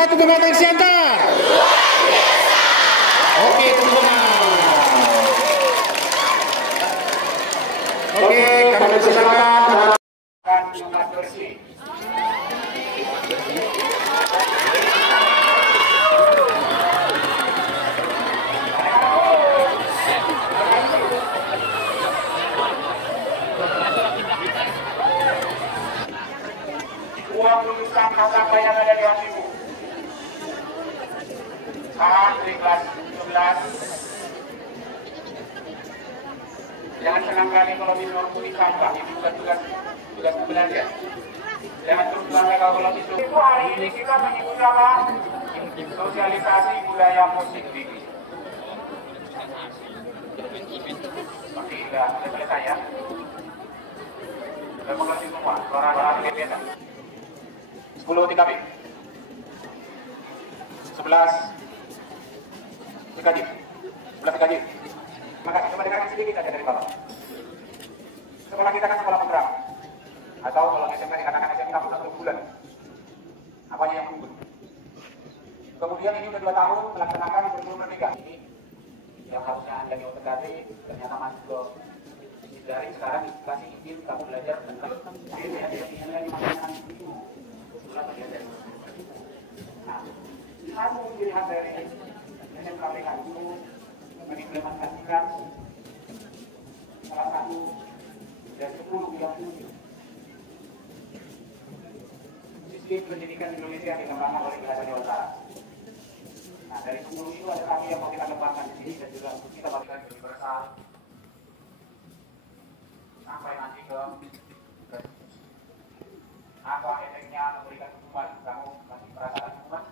satu pematang siantar. Oke, teman-teman. Oke, kami persilakan tempat bersih. Uang lulusan nasabah yang ada di hatimu. Tahan dari kelas 11. Jangan senang kali kalau di sampah, ini bukan tugas belajar. Jangan terus bangga kalau itu. Hari ini kita mengikuti sosialisasi budaya musik ini. Oke, sudah selesai ya. Sudah mengerti semua, suara-suara berbeda. 10 TKB 11 TKJ 11 TKJ. Makasih, cuma dengarkan sedikit aja dari bawah. Sekolah kita kan sekolah penggerak, atau kalau SMA dikatakan SMA kampus 1 bulan. Apanya yang unggul? Kemudian ini udah 2 tahun melaksanakan kurikulum merdeka. Ini yang harusnya Anda di OTKT ternyata masuk ke daring, sekarang dikasih izin kamu belajar tentang ini ada yang dimaksudkan itu. Nah, kamu dilihat dari SMKPK itu mengimplementasikan salah satu dari 10 yang muncul. Sistem pendidikan Indonesia yang dikembangkan oleh Negara Jawa Utara. Nah, dari 10 itu ada kami yang mau kita kembangkan di sini dan juga kita bagikan universal sampai nanti ke apa efeknya memberikan hukuman. Kamu masih merasakan hukuman?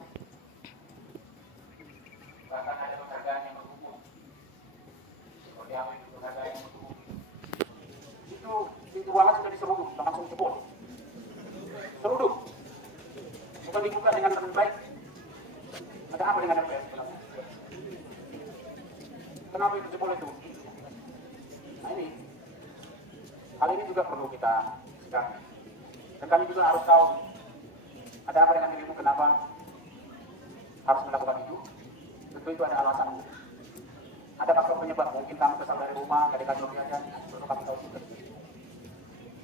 Bahkan ada penghargaan yang berhukum. Seperti apa itu penghargaan yang berhukum? Itu pintu ruangan sudah diseruduk, langsung jebol. Seruduk. Bukan dibuka dengan lebih baik. Ada apa dengan LPS? Kenapa itu jebol itu? Nah ini, hal ini juga perlu kita sikapi. Dan kami juga harus tahu ada apa dengan dirimu, kenapa harus melakukan itu. Tentu itu ada alasan. Ada faktor penyebab, mungkin kamu kesal dari rumah, dari kantor biasa, perlu kami tahu juga.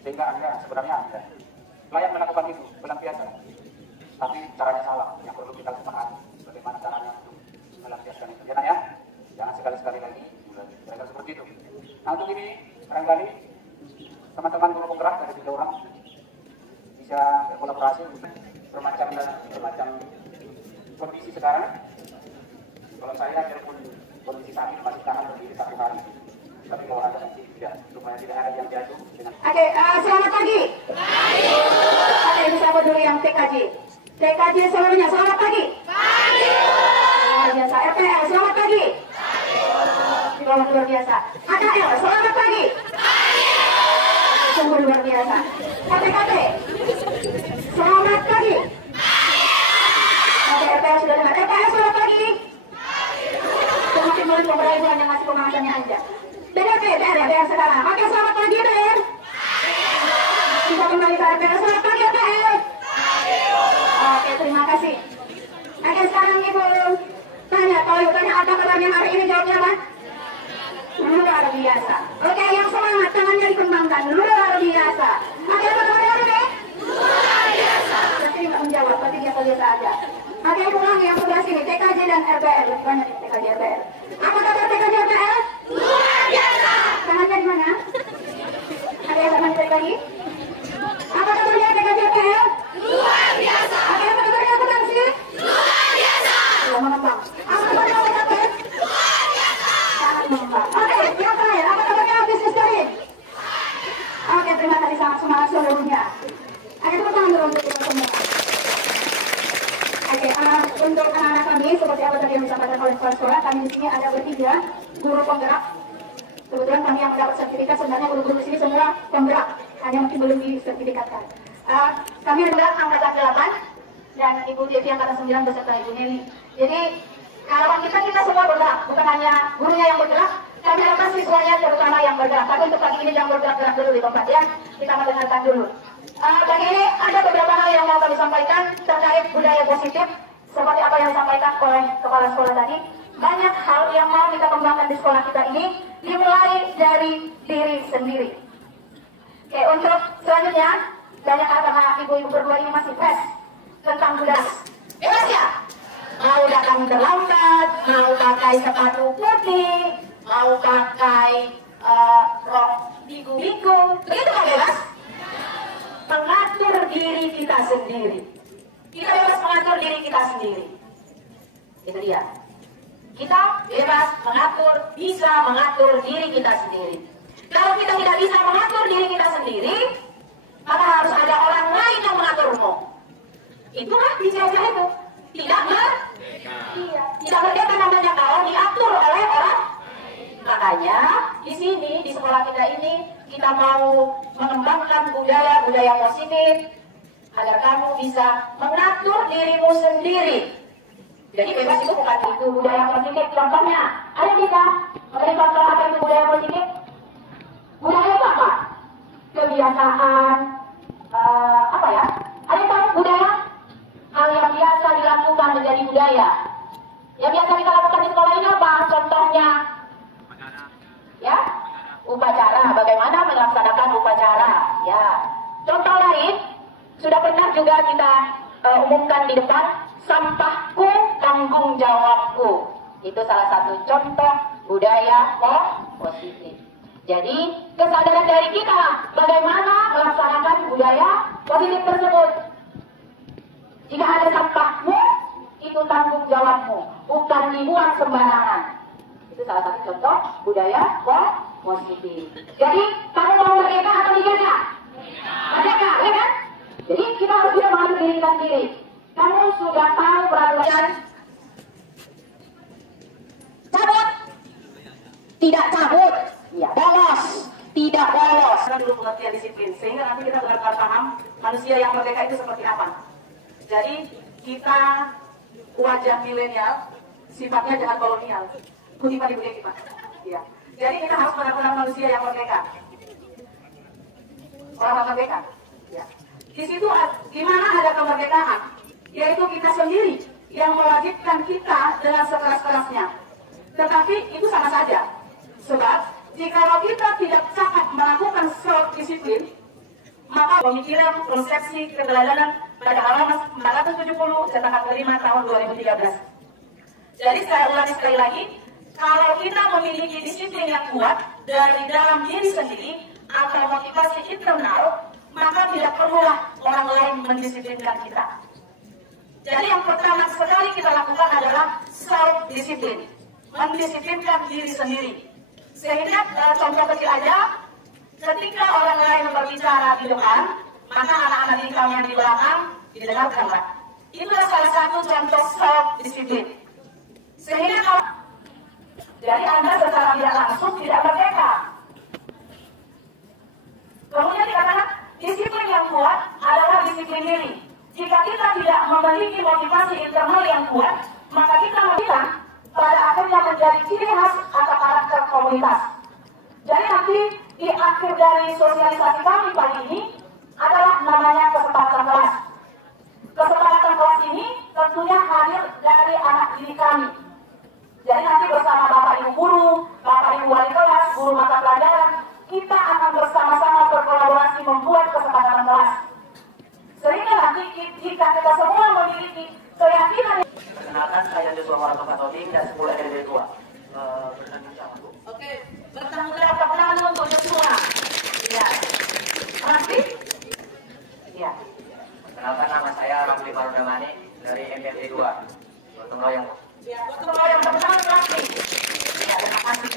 Sehingga Anda sebenarnya layak melakukan itu, pelampiasan. Tapi caranya salah, yang perlu kita sepahami bagaimana caranya untuk melampiaskan itu. Ya, jangan sekali-sekali lagi mereka seperti itu. Nah untuk ini, barangkali teman-teman guru penggerak dari 3 orang bisa berkolaborasi untuk bermacam kondisi sekarang. Kalau saya biarpun kondisi kami masih tahan berdiri 1 hari, tapi kalau ada nanti tidak, supaya tidak ada yang jatuh dengan. Oke, selamat pagi. Oke, disambut dulu yang TKJ. TKJ seluruhnya selamat pagi. Luar biasa. RPL selamat pagi. Di bawah luar biasa. AKL selamat pagi. Sungguh luar biasa. KPKT selamat pagi. Oke, RPL sudah dengar. RPL selamat pagi. Semakin mulut memberai Tuhan yang ngasih pemahamannya aja. BR sekarang. Oke, selamat pagi BR. Kita kembali ke RPL. Selamat pagi RPL. Oke, terima kasih. Oke, sekarang Ibu tanya, kalau Ibu tanya apa kabarnya hari ini, jawabnya apa? Luar biasa. Oke, yang semangat tangannya dikembangkan. Luar biasa. Oke, apa kabarnya hari ini? Luar biasa. Berarti nggak menjawab, berarti dia biasa aja. Oke, pulang yang sebelah sini, TKJ dan RPL. Lebih banyak TKJ RPL. Apa kabar TKJ RPL? Luar biasa. Tangannya di mana? Ada yang tangan balik lagi? Apa kabarnya TKJ RPL? Luar biasa. Oke, apa kabarnya akuntansi? Luar biasa. Mengembang. Apa kabarnya OTKT? Luar biasa. Sangat mengembang. Oke, yang terakhir, apa kabarnya bisnis daring? Oke, terima kasih, sangat semangat seluruhnya. Oke, tepuk tangan dulu untuk kita semua. Oke, untuk anak-anak kami, seperti apa tadi yang disampaikan oleh kepala sekolah, kami di sini ada 3 guru penggerak. Kebetulan kami yang mendapat sertifikat, sebenarnya guru-guru di sini semua penggerak, hanya mungkin belum disertifikatkan. Kami adalah angkatan 8 dan Ibu Devi angkatan 9 beserta Ibu Neli. Jadi harapan kita semua bergerak, bukan hanya gurunya yang bergerak, kami harapkan siswanya terutama yang bergerak. Tapi untuk pagi ini yang bergerak-gerak dulu di tempat ya, kita mendengarkan dulu. Pagi ini ada beberapa hal yang mau kami sampaikan terkait budaya positif. seperti apa yang disampaikan oleh kepala sekolah tadi, banyak hal yang mau kita kembangkan di sekolah kita ini dimulai dari diri sendiri. Oke, untuk selanjutnya, banyak karena ibu-ibu berdua ini masih fresh tentang budaya. Bebas ya? Mau datang terlambat, mau pakai sepatu putih, mau pakai rok bigu-bigu, begitu kan bebas? Mengatur diri kita sendiri. Kita bebas mengatur diri kita sendiri. Itu dia. Kita bebas mengatur, bisa mengatur diri kita sendiri. Kalau kita tidak bisa mengatur diri kita sendiri, maka harus ada orang lain yang mengaturmu. Itulah dijajah itu. Tidak tidak merdeka namanya kalau diatur oleh orang. Makanya di sini di sekolah kita ini kita mau mengembangkan budaya positif agar kamu bisa mengatur dirimu sendiri. Jadi bebas itu bukan itu budaya positif. Contohnya, ada bisa memberi contoh apa itu budaya positif? Budaya itu apa? Kebiasaan, apa ya? Ada tahu budaya? Hal yang biasa dilakukan menjadi budaya. Yang biasa kita lakukan di sekolah ini apa? Contohnya, ya, upacara. Bagaimana melaksanakan upacara? Ya. Contoh lain, sudah pernah juga kita umumkan di depan, sampahku tanggung jawabku. Itu salah satu contoh budaya positif. Jadi kesadaran dari kita bagaimana melaksanakan budaya positif tersebut. Jika ada sampahmu, itu tanggung jawabmu, bukan dibuang sembarangan. Itu salah satu contoh budaya positif. Jadi kamu mau merdeka atau dijajah? Merdeka, ya kan? Jadi kita harus bisa mengatur diri kita sendiri. Kamu sudah tahu peraturan cabut, tidak cabut, ya bolos, tidak bolos. Kita dulu pengertian disiplin, sehingga nanti kita benar-benar paham manusia yang merdeka itu seperti apa. Jadi kita wajah milenial, sifatnya jangan kolonial. Kutipan Ibu Devi, Pak. Ya. Jadi kita harus benar-benar manusia yang merdeka. Orang merdeka. Ya. Di situ di mana ada kemerdekaan, yaitu kita sendiri yang mewajibkan kita dengan sekeras-kerasnya. Tetapi itu sama saja. Sebab jika kita tidak cakap melakukan self-disiplin, maka pemikiran konsepsi keteladanan pada halaman 470 cetakan kelima tahun 2013. Jadi saya ulangi sekali lagi, kalau kita memiliki disiplin yang kuat dari dalam diri sendiri atau motivasi internal, maka tidak perlulah orang lain mendisiplinkan kita. Jadi yang pertama sekali kita lakukan adalah self-disiplin, mendisiplinkan diri sendiri. Sehingga contoh kecil aja, ketika orang lain berbicara di depan, maka anak-anak tingkang yang di belakang didengarkan, Pak. Itulah salah satu contoh self-disiplin. Sehingga kalau jadi Anda secara tidak langsung tidak merdeka. Kemudian dikatakan disiplin yang kuat adalah disiplin diri. Jika kita tidak memiliki motivasi internal yang kuat, maka kita bilang pada akhirnya menjadi ciri khas atau karakter komunitas. Jadi nanti di akhir dari sosialisasi kami pagi ini adalah namanya kesempatan kelas. Kesempatan kelas ini tentunya hadir dari anak didik kami. Jadi nanti bersama Bapak Ibu guru, Bapak Ibu wali kelas, guru mata pelajaran, kita akan bersama-sama berkolaborasi membuat kesempatan kelas. Sehingga nanti jika kita semua memiliki keyakinan. Perkenalkan, saya Joshua Morato Fatoding dan 10 RDB 2. Bertanggung jawab, Bu. Oke, bertanggung jawab perkenalan untuk Joshua. Ya. Ramli? Ya. Perkenalkan, nama saya Ramli Parudamani dari MPT 2. Gotong royong, Bu. Ya, gotong royong pertama Ramli. Ya, terima kasih.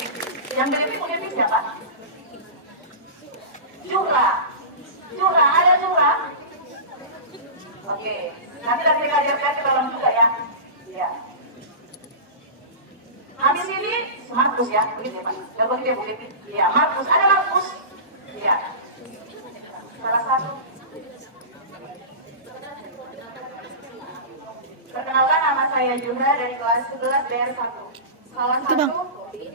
Yang pemimpin siapa? Jura. Jura, ada Jura? Oke, nanti kita lihat ke dalam juga ya. Ya. Habis ini Markus ya, begitu ya Pak. Ya begitu ya Bu Devi. Ya, Markus, ada Markus. Ya. Salah satu. Perkenalkan, nama saya Jura dari kelas 11 BR1. Salah satu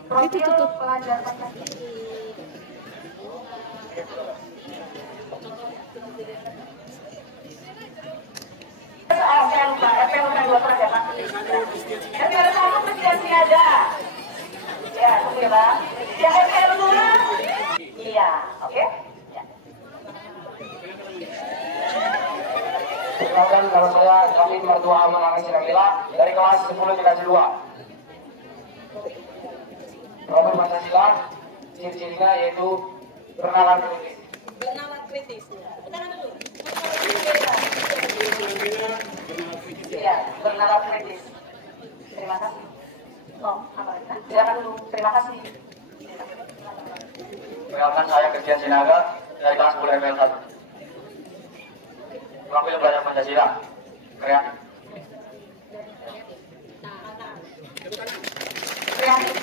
profil pelajar Pancasila. Soal Pak. FPL bukan 2 kelas ya Pak. FPL 1 presiden siaga. Ya, tunggu ya Pak. Yang FPL 2. Iya, oke. Ya. Silakan kalau saya kami mertua Aman Siramila dari kelas 10 dikasih 2. Program Pancasila ciri-cirinya yaitu bernalar kritis. Bernalar kritis. Iya, bernalar kritis. Terima kasih. Oh, apa lagi? Silakan dulu. Terima kasih. Perkenalkan saya Christian Sinaga dari kelas 10 ML 1. Profil belajar Pancasila, kreatif. Kreatif.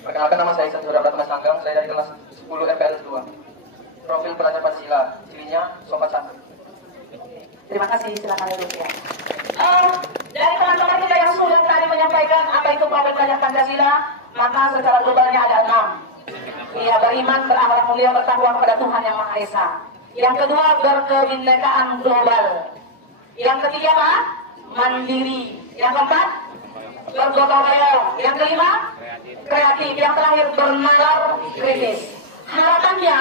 Perkenalkan nama saya Iksan Surya Pratama Sanggang, saya dari kelas 10 MPLS 2. Profil belajar Pancasila, cirinya sopan santun. Terima kasih, silakan duduk ya. Dari teman-teman kita yang sudah tadi menyampaikan apa itu profil belajar Pancasila, maka secara globalnya ada 6. Ia beriman, berakhlak mulia, bertakwa kepada Tuhan Yang Maha Esa. Yang kedua, berkebinekaan global. Yang ketiga apa? Mandiri. Yang keempat, bergotong royong. Yang kelima, kreatif. Yang terakhir, bernalar kritis. Harapannya,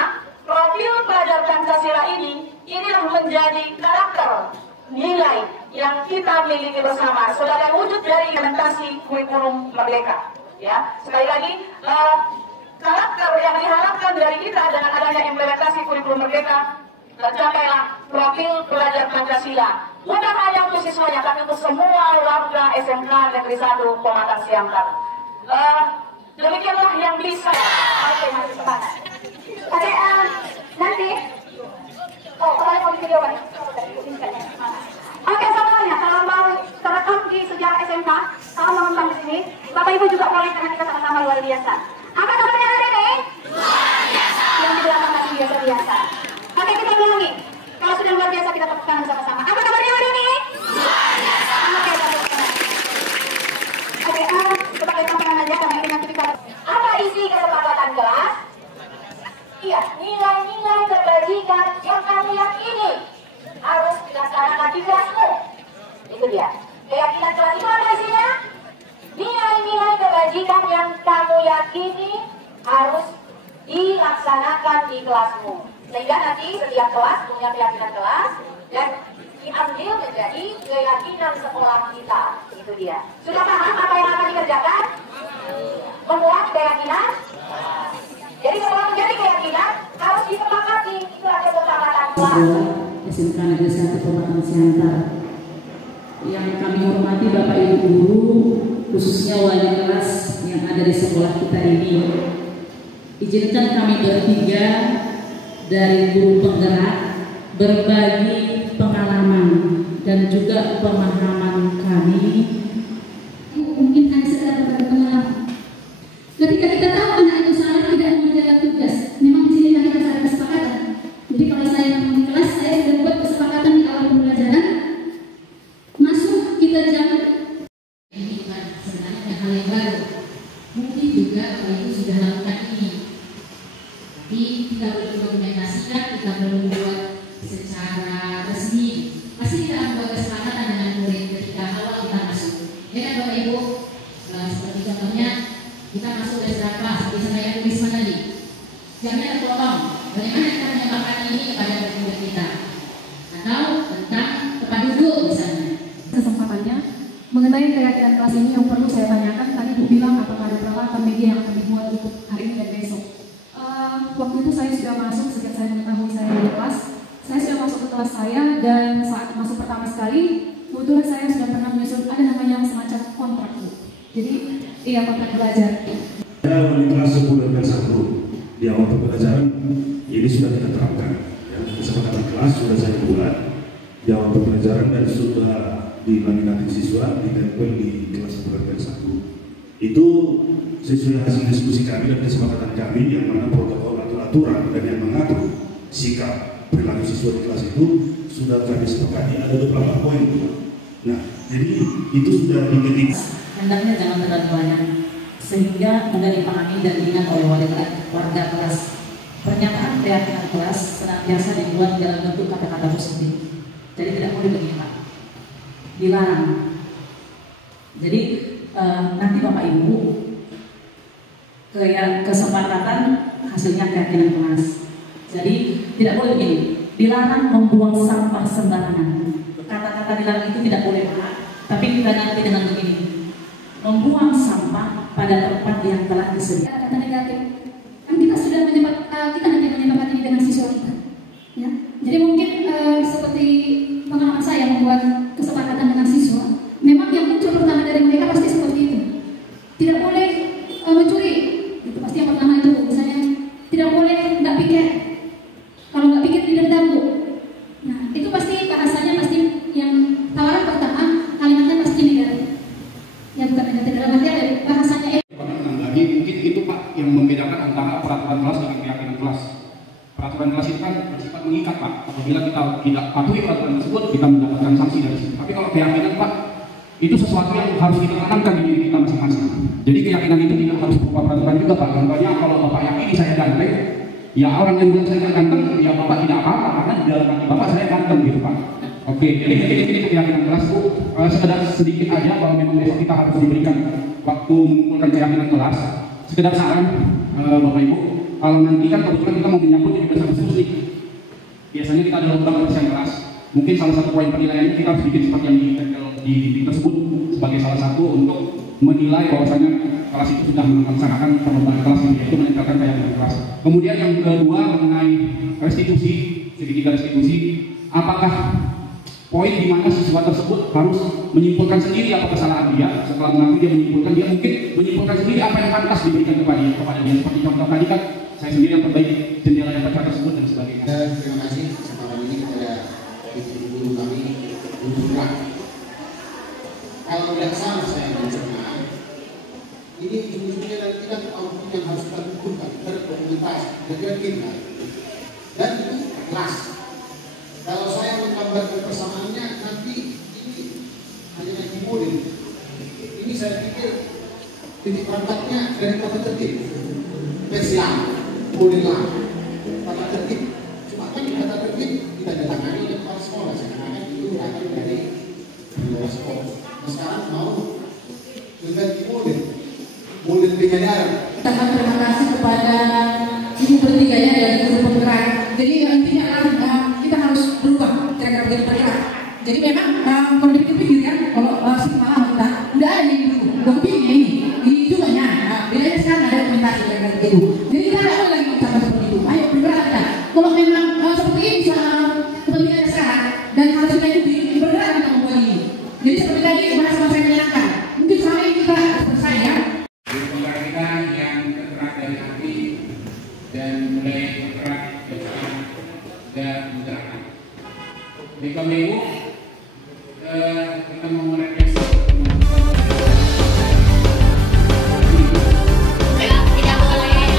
profil pelajar Pancasila inilah menjadi karakter nilai yang kita miliki bersama sebagai wujud dari implementasi kurikulum merdeka. Ya, sekali lagi, karakter yang diharapkan dari kita dengan adanya implementasi kurikulum merdeka, tercapailah profil pelajar Pancasila. Bukan hanya untuk siswanya, tapi untuk semua warga SMK Negeri 1 Pematang Siantar. Demikianlah yang bisa. Oke, masih sepakat. Oke, nanti. Oh, kalau mau video kan? Oke, semuanya, kalau mau terekam di sejarah SMK, kalau mau nonton di sini, Bapak Ibu juga boleh karena kita sama-sama luar biasa. Apa kabarnya hari ini? Luar biasa. Yang di belakang masih biasa-biasa. Oke, kita ulangi. Kalau sudah luar biasa, kita tepuk tangan sama-sama. Apa kabarnya hari ini? Luar biasa. Oke, tepuk tangan. Oke, sebagai tambahan aja karena ini nanti kita. Apa isi kesepakatan kelas? Iya, nilai-nilai kebajikan yang kamu yakini harus dilaksanakan di kelasmu. Itu dia. Keyakinan kelas itu apa isinya? Nilai-nilai kebajikan yang kamu yakini harus dilaksanakan di kelasmu. Sehingga nanti setiap kelas punya keyakinan kelas dan diambil menjadi keyakinan sekolah kita. Itu dia. Sudah paham apa yang akan dikerjakan? Membuat keyakinan. Jadi kalau menjadi keyakinan harus disepakati. Itulah kesepakatan kelas. SMK Negeri 1 Pematang Siantar. Yang kami hormati Bapak Ibu Guru, khususnya wali kelas yang ada di sekolah kita ini. Izinkan kami bertiga dari guru penggerak berbagi pengalaman dan juga pemahaman kami. Mungkin hanya sekedar berbagi pengalaman. Ketika kita tahu anak itu salah tidak mengerjakan tugas, memang di sini kita cari kesepakatan. Jadi kalau saya di kelas, saya sudah buat kesepakatan di awal pembelajaran. Masuk kita jangan. Ini bukan sebenarnya hal yang baru. Mungkin juga kalau itu sudah lakukan ini. Tapi kita belum dokumentasikan, kita belum buat secara resmi. Pasti kita akan buat kesepakatan dengan murid ketika awal kita masuk. Ya kan Bapak Ibu? Seperti contohnya kita masuk dari berapa seperti saya tulis tadi. Jamnya terpotong. Bagaimana kita menyampaikan ini kepada murid kita? Atau tentang tempat duduk misalnya. Kesempatannya mengenai keyakinan kelas ini yang perlu saya tanyakan. Tadi Bu bilang apakah ada peralatan media yang akan dibuat untuk hari ini dan besok. Waktu itu saya sudah masuk sejak saya mengetahui saya di kelas. Saya sudah masuk ke kelas saya dan saat masuk pertama sekali, kebetulan saya sudah pernah menyusun ada namanya semacam kontrak. Jadi iya kontrak belajar. Saya di kelas 10 dan 1 di awal pembelajaran ini sudah kita terapkan. Ya, kesepakatan kelas sudah saya buat di awal pembelajaran dan sudah dilaminati siswa ditempel di kelas 10 dan 1. Itu sesuai hasil diskusi kami dan kesepakatan kami yang mana protokol atau aturan dan yang mengatur sikap perilaku siswa di kelas itu sudah kami sepakati ada beberapa poin. Nah, jadi itu sudah diketik. Hendaknya jangan terlalu banyak sehingga mudah dipahami dan diingat oleh warga kelas. Pernyataan keyakinan kelas senantiasa dibuat dalam bentuk kata-kata positif. Jadi tidak boleh begini Pak. dilarang. Jadi nanti Bapak Ibu kesepakatan hasilnya keyakinan kelas. Jadi tidak boleh begini, dilarang membuang sampah sembarangan. Kata-kata dilarang itu tidak boleh, Pak. Tapi kita ganti dengan begini, membuang sampah pada tempat yang telah disediakan. Kata negatif, kan kita sudah kita hanya menyepakati ini dengan siswa kita, ya. Jadi mungkin seperti pengalaman saya membuat kesepakatan dengan siswa, memang yang muncul pertama dari mereka pasti seperti itu. Tidak boleh mencuri, itu pasti yang pertama itu. Misalnya tidak boleh nggak pikir, kalau nggak pikir didendam Bu. Nah itu pasti bahasanya pasti yang tawaran pertama kalimatnya pasti negatif. Ya bukan negatif dalam arti bahasanya. Menambahkan mungkin itu Pak yang membedakan antara peraturan kelas dengan keyakinan kelas. Peraturan kelas itu kan bersifat mengikat Pak. Apabila kita tidak patuhi peraturan tersebut, kita mendapatkan sanksi dari situ. Tapi kalau keyakinan Pak, itu sesuatu yang harus kita tanamkan di diri kita masing-masing. Jadi keyakinan itu tidak harus berupa peraturan juga Pak. Contohnya kalau Bapak yakini saya ganteng, ya orang yang bilang saya ganteng, ya Bapak tidak apa-apa karena di dalam hati Bapak saya ganteng gitu Pak. Oke, jadi ini keyakinan kelas itu sekedar sedikit aja bahwa memang besok kita harus diberikan waktu mengumpulkan keyakinan kelas. Sekedar saran Bapak Ibu, kalau nanti kan kebetulan kita mau menyambut jadi bersama khusus nih. Biasanya kita ada lomba persiapan kelas. Mungkin salah satu poin penilaiannya kita harus bikin seperti yang di tersebut sebagai salah satu untuk menilai bahwasanya kelas itu sudah melaksanakan perlombaan kelas ini, yaitu meningkatkan keyakinan kelas. Kemudian yang kedua mengenai restitusi, segitiga restitusi, apakah poin di mana siswa tersebut harus menyimpulkan sendiri apa kesalahan dia. Setelah mengakui dia menyimpulkan, dia mungkin menyimpulkan sendiri apa yang pantas diberikan kepada dia. Seperti contoh tadi kan, saya sendiri yang perbaiki jendela yang pecah tersebut dan sebagainya. Terima kasih kesempatan ini kepada guru kami, Guru Putra. Kalau tidak salah saya mencerna, ini ujung-ujungnya nanti kan output yang harus kita kumpulkan, berkomunitas, dengan kita, dan itu kelas. Kalau saya menggambarkan persamaannya, nanti ini hanya naik model. Ini saya pikir titik berangkatnya dari kata tertib, spesial, modelan, kata tertib. Cuma kan kata tertib kita datangkan oleh kepala sekolah, sekarang itu berasal dari kepala sekolah. Nah, sekarang mau mengganti model penyadaran. Terima kasih kepada ibu bertiganya dari guru penggerak. Jadi intinya kita harus berubah cara kita bergerak. Jadi memang kalau dipikir-pikir kan, kalau si malam kita udah ada nih dulu, udah kepingin ini juga ya. Bedanya sekarang ada komentasi kayak gitu. Jadi kita nggak boleh lagi sama seperti itu. Ayo bergerak kita. Kalau memang seperti ini bisa kepentingannya sekarang dan harus kita ikuti, bergerak kita membuat ini. Jadi seperti tadi bahasa saya menyenangkan. Mungkin sama ini kita selesai ya. Penggerak kita yang tergerak dari hati dan mulai bergerak dan menggerakkan. Di Minggu kita mau merefleksi. Tidak boleh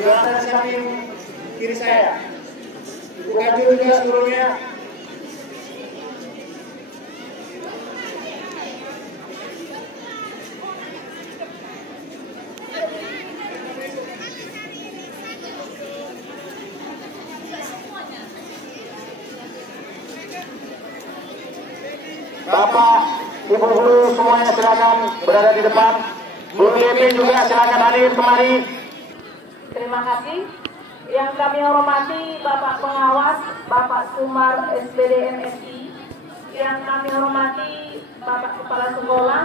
juga ada di samping kiri saya. Ibu Kaju juga seluruhnya. Bapak, Ibu guru semuanya silakan berada di depan. Bu Yemin juga silakan hadir kemari. Terima kasih. Yang kami hormati Bapak Pengawas, Bapak Sumar SPD MSI. Yang kami hormati Bapak Kepala Sekolah,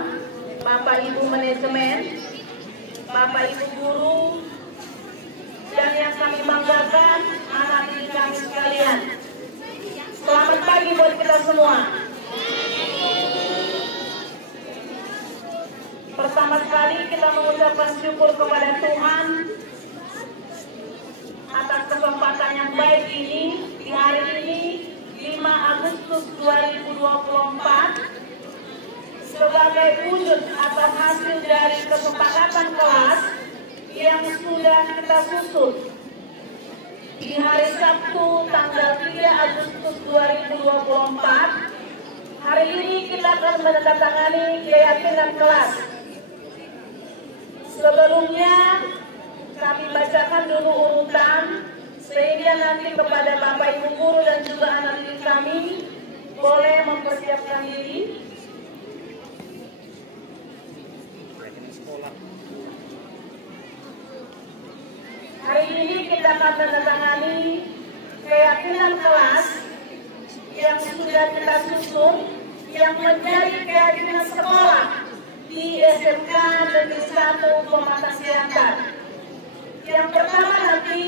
Bapak Ibu Manajemen, Bapak Ibu Guru, dan yang kami banggakan anak didik kami sekalian. Selamat pagi buat kita semua. Pertama sekali kita mengucapkan syukur kepada Tuhan atas kesempatan yang baik ini di hari ini 5 Agustus 2024 sebagai wujud atas hasil dari kesepakatan kelas yang sudah kita susun di hari Sabtu tanggal 3 Agustus 2024. Hari ini kita akan menandatangani keyakinan kelas. Sebelumnya kami bacakan dulu urutan sehingga nanti kepada Bapak Ibu guru dan juga anak didik kami boleh mempersiapkan diri. Hari ini kita akan menandatangani keyakinan kelas yang sudah kita susun yang menjadi keyakinan sekolah di SMK Negeri 1 Pematang Siantar. Yang pertama nanti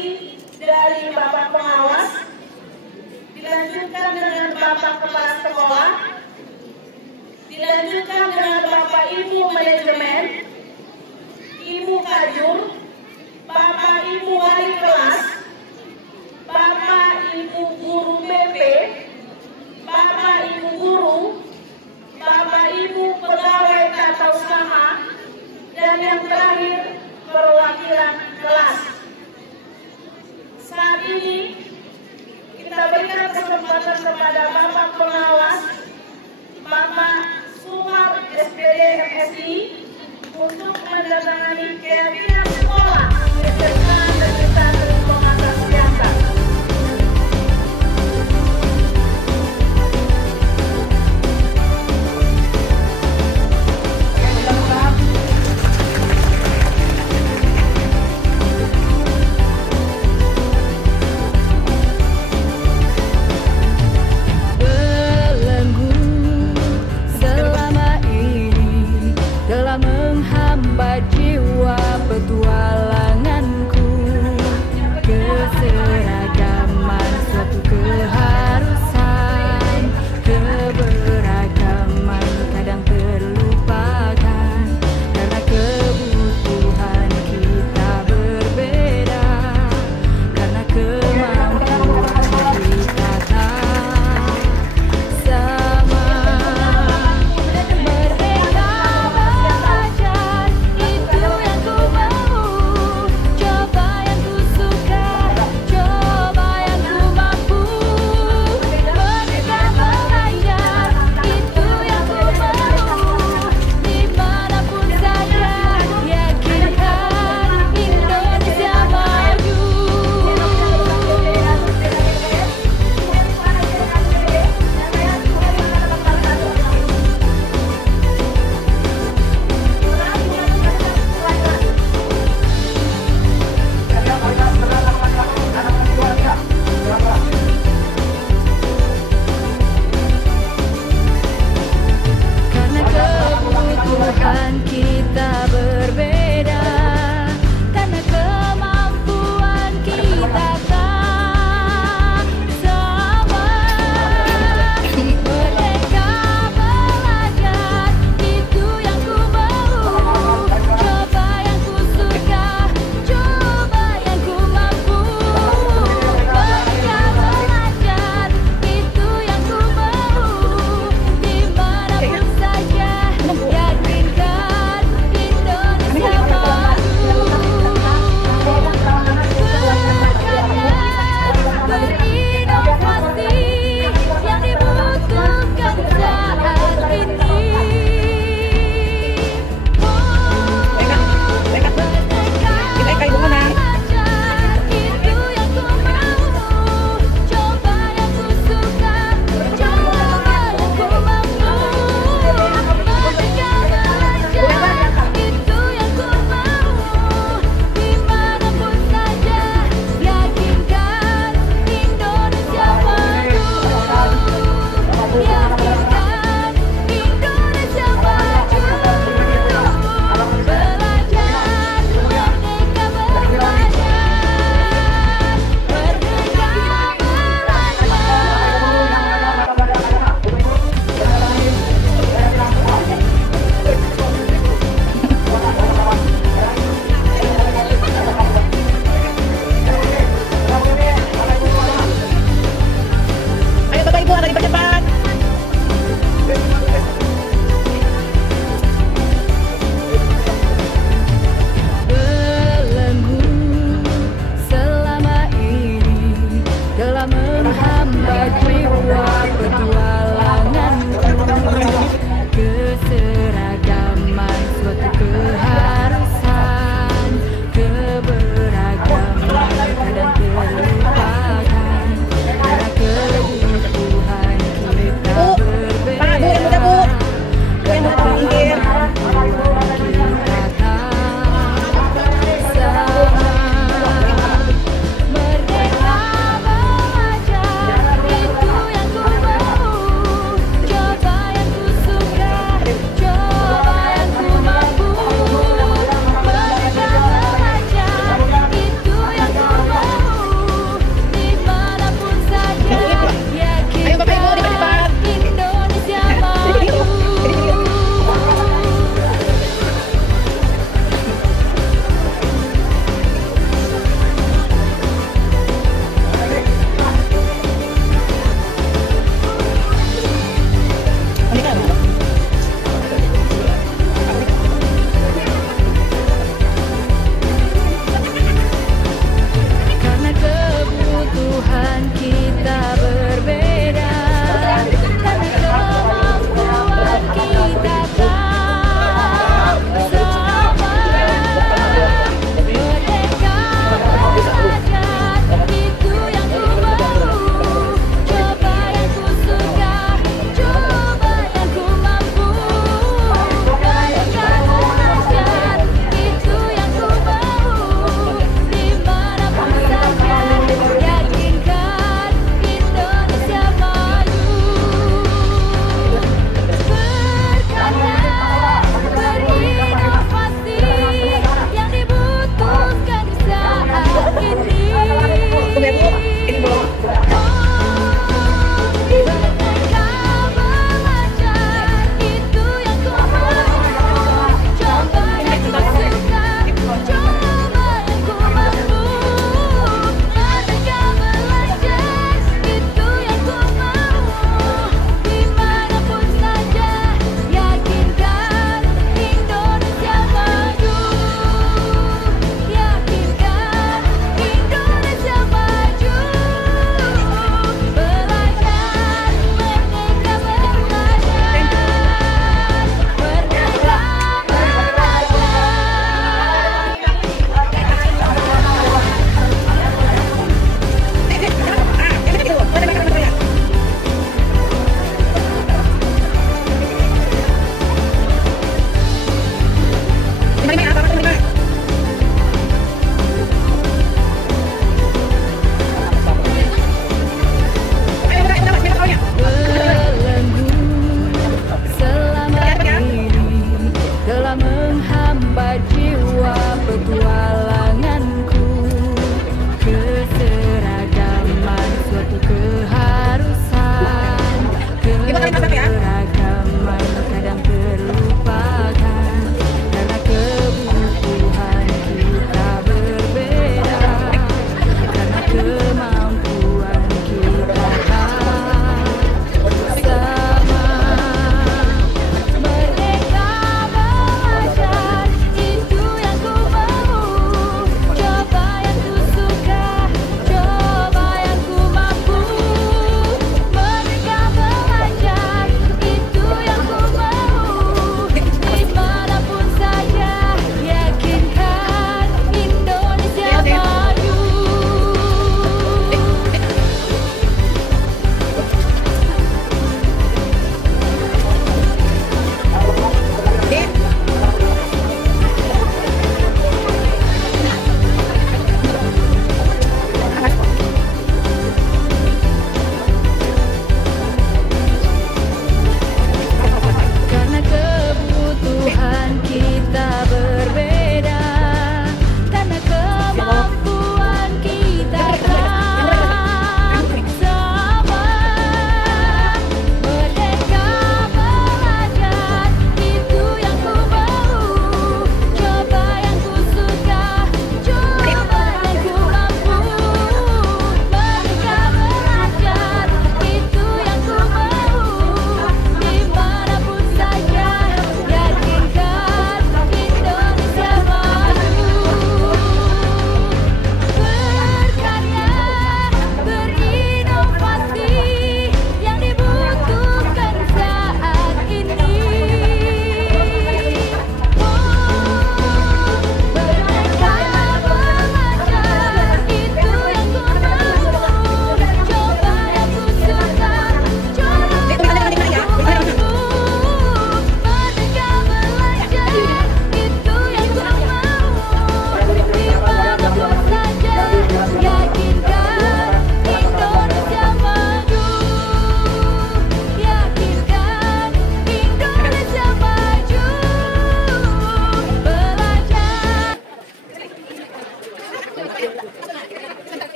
dari Bapak Pengawas, dilanjutkan dengan Bapak Kepala Sekolah, dilanjutkan dengan Bapak Ibu Manajemen, Ibu Kajur, Bapak Ibu Wali Kelas, Bapak Ibu Guru BP, Bapak Ibu Guru, Bapak Ibu Pegawai Tata Usaha, dan yang terakhir perwakilan kelas. Saat ini kita berikan kesempatan kepada Bapak Pengawas, Bapak Sumar SPD MSI untuk menandatangani keyakinan sekolah SMK Negeri 1 Pematang Siantar. Selama ini telah menghambat jiwa petua.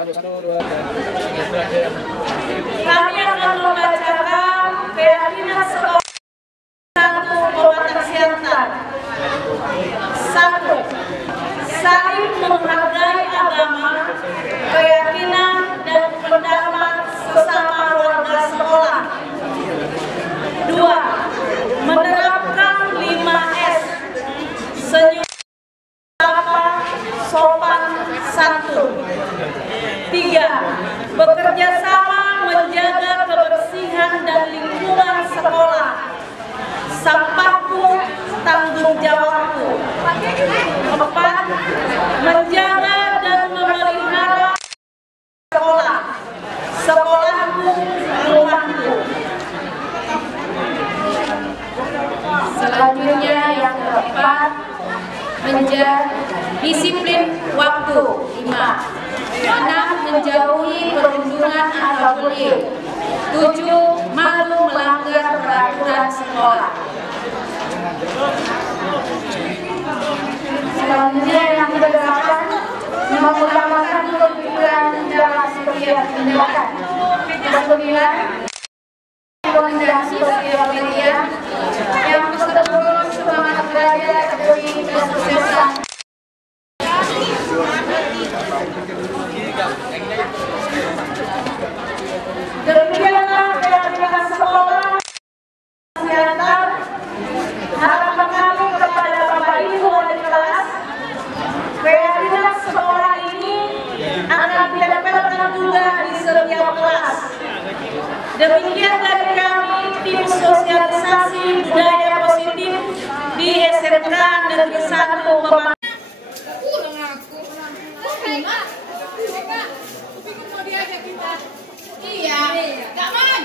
Kami akan membacakan keyakinan sekolah 1 Kabupaten Siantar. 1. Saling menghargai agama, keyakinan, dan pendapat sesama warga sekolah. 2. Menerapkan 5S, senyum, sapa, sopan, santun. 3. Bekerja sama menjaga kebersihan dan lingkungan sekolah. Sampahku, tanggung jawabku. 4. Menjaga dan memelihara sekolah. Sekolahku, rumahku. Selanjutnya yang keempat, menjaga disiplin waktu. 5. 6. Menjauhi perundungan atau bullying. 7. Malu melanggar peraturan sekolah. Selanjutnya yang kedelapan, mengutamakan kepikiran dalam setiap tindakan. 9. Menjaga sosial media. Yang ke-10, semangat belajar demi kesuksesan. Demikianlah keyakinan sekolah Siantar. Harapan kami kepada Bapak Ibu wali kelas, keyakinan sekolah ini akan ditempelkan juga di setiap kelas. Demikian dari kami, tim sosialisasi budaya positif di SMK Negeri 1 Pemalang. Iya, jangan.